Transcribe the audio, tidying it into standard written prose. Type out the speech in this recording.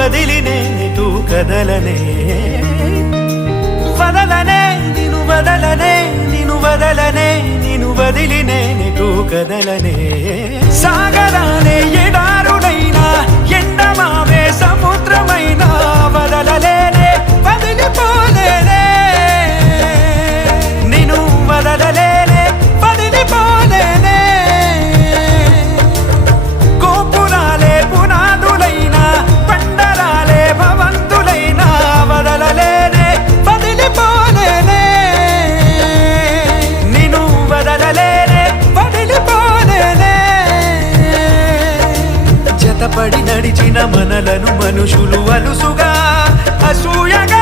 వదిలి నేనెటూ కదలనే వదలనే నిన్ను వదలనే నిన్ను వదలనే నిన్ను వదిలి నేనెటూ కదలనే సాగరాలే ఎడారులైనా ఎండమావే సముద్రమైనా వదలలేనే వదిలిపోలేనే నిన్ను వదలలేనే వదిలిపోలేనే గోపురాలే పునాదులైనా పండరాలే భవంతులైనా వదలలేనే వదిలిపోలేనే నిన్ను వదలలేనే వదిలిపోలేనే జతపడి నడిచిన మనలను మనుషులు అలుసుగా అసూయగా